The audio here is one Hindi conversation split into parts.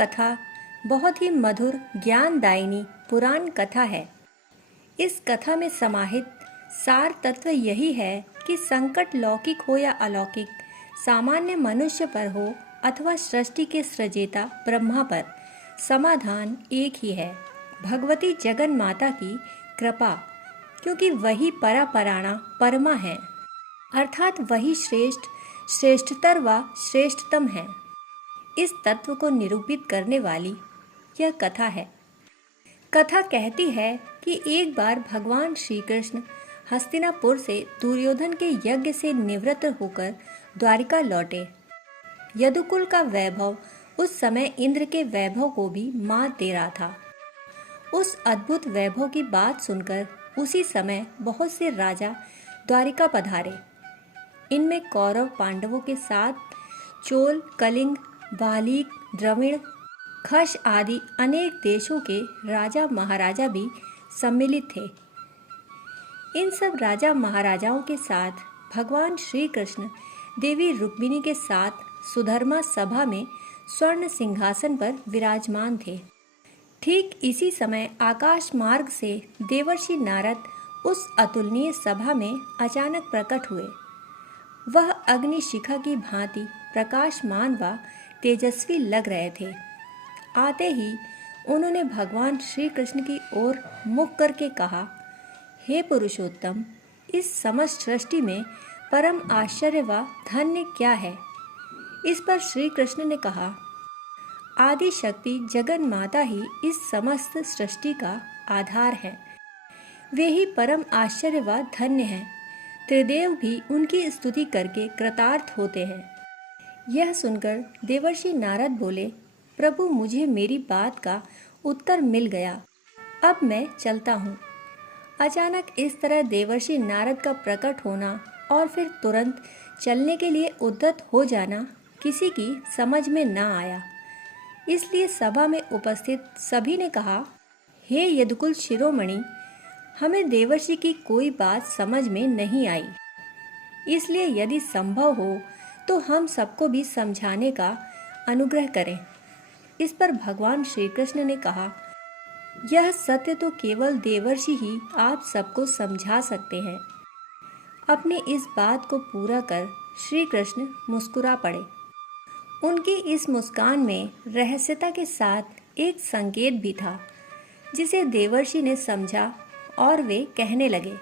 कथा बहुत ही मधुर ज्ञानदायिनी पुराण कथा है। इस कथा में समाहित सार तत्व यही है कि संकट लौकिक हो या अलौकिक, सामान्य मनुष्य पर हो अथवा सृष्टि के सृजेता ब्रह्मा पर, समाधान एक ही है, भगवती जगन माता की कृपा। क्योंकि वही परापराणा परमा है, अर्थात वही श्रेष्ठ, श्रेष्ठतर व श्रेष्ठतम है। इस तत्व को निरूपित करने वाली यह कथा है। कथा कहती है कि एक बार भगवान श्री कृष्ण हस्तिनापुर से दुर्योधन के यज्ञ से निवृत्त होकर द्वारिका लौटे। यदुकुल का वैभव उस समय इंद्र के वैभव को भी मात दे रहा था। उस अद्भुत वैभव की बात सुनकर उसी समय बहुत से राजा द्वारिका पधारे। इनमें कौरव पांडवों के साथ चोल, कलिंग, बालीक, द्रविड़, खश आदि अनेक देशों के राजा महाराजा भी सम्मिलित थे। इन सब राजा महाराजाओं के साथ भगवान श्री कृष्ण देवी रुक्मिणी के साथ सुधर्मा सभा में स्वर्ण सिंहासन पर विराजमान थे। ठीक इसी समय आकाश मार्ग से देवर्षि नारद उस अतुलनीय सभा में अचानक प्रकट हुए। वह अग्नि शिखा की भांति प्रकाशमान व तेजस्वी लग रहे थे। आते ही उन्होंने भगवान श्री कृष्ण की ओर मुख करके कहा, हे पुरुषोत्तम, इस समस्त सृष्टि में परम आश्चर्य व धन्य क्या है? इस पर श्री कृष्ण ने कहा, आदि शक्ति जगन माता ही इस समस्त सृष्टि का आधार है। वे ही परम आश्चर्य व धन्य हैं। त्रिदेव भी उनकी स्तुति करके कृतार्थ होते हैं। यह सुनकर देवर्षि नारद बोले, प्रभु, मुझे मेरी बात का उत्तर मिल गया, अब मैं चलता हूँ। अचानक इस तरह देवर्षि नारद का प्रकट होना और फिर तुरंत चलने के लिए उद्यत हो जाना किसी की समझ में न आया। इसलिए सभा में उपस्थित सभी ने कहा, हे यदुकुल शिरोमणि, हमें देवर्षि की कोई बात समझ में नहीं आई, इसलिए यदि संभव हो तो हम सबको भी समझाने का अनुग्रह करें। इस पर भगवान श्री कृष्ण ने कहा, यह सत्य तो केवल देवर्षि ही आप सबको समझा सकते हैं। अपनी इस बात को पूरा कर श्री कृष्ण मुस्कुरा पड़े। उनकी इस मुस्कान में रहस्यता के साथ एक संकेत भी था, जिसे देवर्षि ने समझा और वे कहने लगे,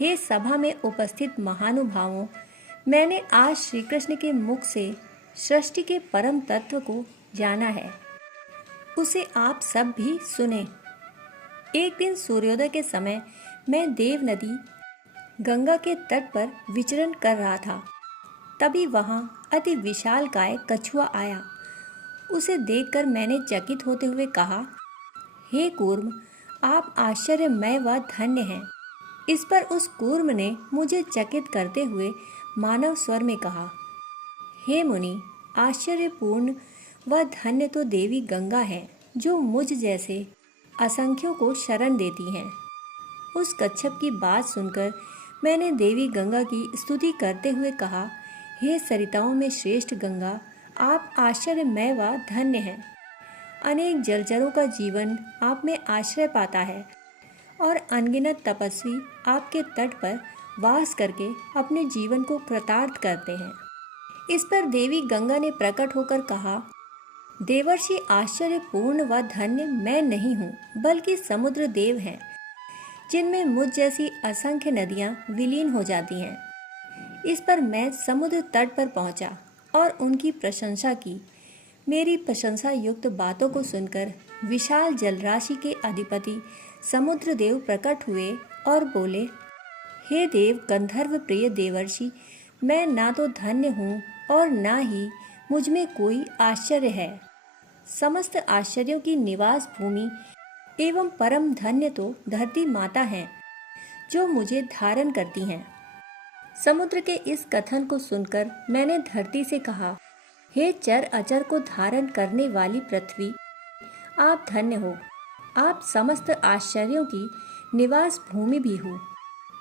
हे सभा में उपस्थित महानुभावों, मैंने आज श्री कृष्ण के मुख से सृष्टि के परम तत्व को जाना है, उसे आप सब भी सुने। एक दिन सूर्योदय के समय मैं देव नदी गंगा के तट पर विचरण कर रहा था। तभी वहां अति विशालकाय कछुआ आया। उसे देखकर मैंने चकित होते हुए कहा, हे कूर्म, आप आश्चर्यमय व धन्य हैं। इस पर उस कूर्म ने मुझे चकित करते हुए मानव स्वर में कहा, हे मुनि, आश्चर्यपूर्ण व धन्य तो देवी गंगा है, जो मुझ जैसे असंख्यों को शरण देती हैं। उस कच्छप की बात सुनकर मैंने देवी गंगा की स्तुति करते हुए कहा, हे सरिताओं में श्रेष्ठ गंगा, आप आश्चर्यमय व धन्य हैं। अनेक जलचरों का जीवन आप में आश्रय पाता है और अनगिनत तपस्वी आपके तट पर वास करके अपने जीवन को कृतार्थ करते हैं। इस पर देवी गंगा ने प्रकट होकर कहा, देवर्षि, आश्चर्यपूर्ण व धन्य मैं नहीं हूँ, बल्कि समुद्र देव हैं, जिनमें मुझ जैसी असंख्य नदियाँ विलीन हो जाती हैं। इस पर मैं समुद्र तट पर पहुँचा और उनकी प्रशंसा की। मेरी प्रशंसा युक्त बातों को सुनकर विशाल जलराशि के अधिपति समुद्र देव प्रकट हुए और बोले, हे देव गंधर्व प्रिय देवर्षि, मैं ना तो धन्य हूँ और ना ही मुझ में कोई आश्चर्य है। समस्त आश्चर्यों की निवास भूमि एवं परम धन्य तो धरती माता हैं, जो मुझे धारण करती हैं। समुद्र के इस कथन को सुनकर मैंने धरती से कहा, हे चर अचर को धारण करने वाली पृथ्वी, आप धन्य हो। आप समस्त आश्चर्यों की निवास भूमि भी हो।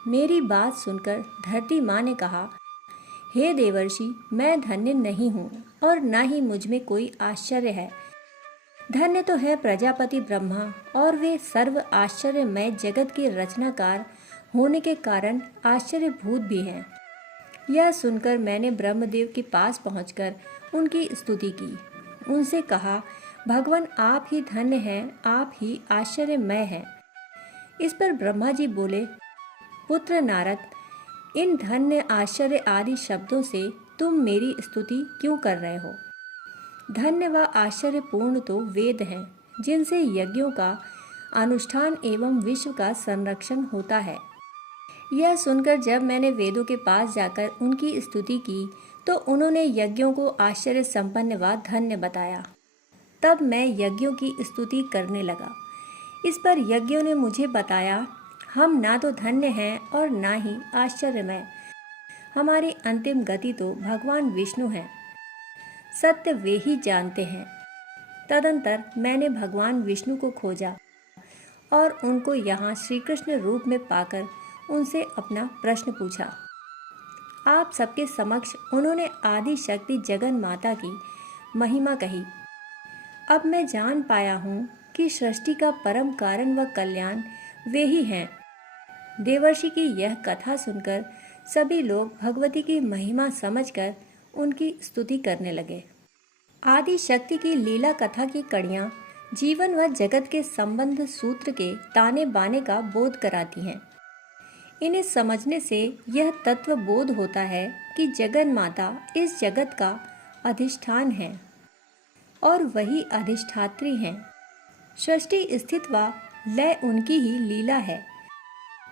मेरी बात सुनकर धरती माँ ने कहा, हे देवर्षि, मैं धन्य नहीं हूँ और ना ही मुझ में कोई आश्चर्य है। धन्य तो है प्रजापति ब्रह्मा और वे सर्व आश्चर्यमय जगत के रचनाकार होने के कारण आश्चर्यभूत भी हैं। यह सुनकर मैंने ब्रह्मदेव के पास पहुंचकर उनकी स्तुति की। उनसे कहा, भगवान आप ही धन्य हैं, आप ही आश्चर्यमय हैं। इस पर ब्रह्मा जी बोले, पुत्र नारद, इन धन्य आश्चर्य आदि शब्दों से तुम मेरी स्तुति क्यों कर रहे हो? धन्य व आश्चर्यपूर्ण तो वेद हैं, जिनसे यज्ञों का अनुष्ठान एवं विश्व का संरक्षण होता है। यह सुनकर जब मैंने वेदों के पास जाकर उनकी स्तुति की तो उन्होंने यज्ञों को आश्चर्य संपन्न व धन्य बताया। तब मैं यज्ञों की स्तुति करने लगा। इस पर यज्ञों ने मुझे बताया, हम ना तो धन्य हैं और ना ही आश्चर्यमय। हमारी अंतिम गति तो भगवान विष्णु हैं, सत्य वे ही जानते हैं। तदंतर मैंने भगवान विष्णु को खोजा और उनको यहाँ श्री कृष्ण रूप में पाकर उनसे अपना प्रश्न पूछा। आप सबके समक्ष उन्होंने आदि शक्ति जगन माता की महिमा कही। अब मैं जान पाया हूँ कि सृष्टि का परम कारण व कल्याण वे ही हैं। देवर्षि की यह कथा सुनकर सभी लोग भगवती की महिमा समझकर उनकी स्तुति करने लगे। आदि शक्ति की लीला कथा की कड़ियाँ जीवन व जगत के संबंध सूत्र के ताने बाने का बोध कराती हैं। इन्हें समझने से यह तत्व बोध होता है कि जगन माता इस जगत का अधिष्ठान है और वही अधिष्ठात्री हैं। सृष्टि स्थित व लय उनकी ही लीला है।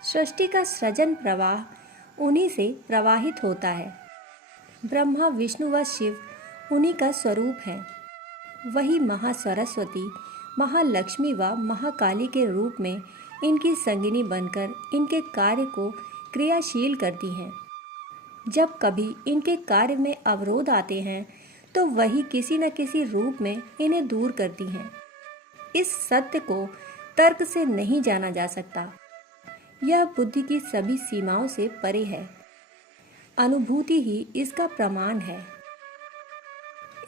सृष्टि का सृजन प्रवाह उन्हीं से प्रवाहित होता है। ब्रह्मा विष्णु व शिव उन्हीं का स्वरूप है। वही महासरस्वती, महालक्ष्मी व महाकाली के रूप में इनकी संगिनी बनकर इनके कार्य को क्रियाशील करती हैं। जब कभी इनके कार्य में अवरोध आते हैं तो वही किसी न किसी रूप में इन्हें दूर करती हैं। इस सत्य को तर्क से नहीं जाना जा सकता। यह बुद्धि की सभी सीमाओं से परे है। अनुभूति ही इसका प्रमाण है।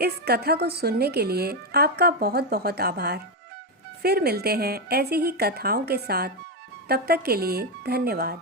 इस कथा को सुनने के लिए आपका बहुत बहुत आभार। फिर मिलते हैं ऐसी ही कथाओं के साथ। तब तक के लिए धन्यवाद।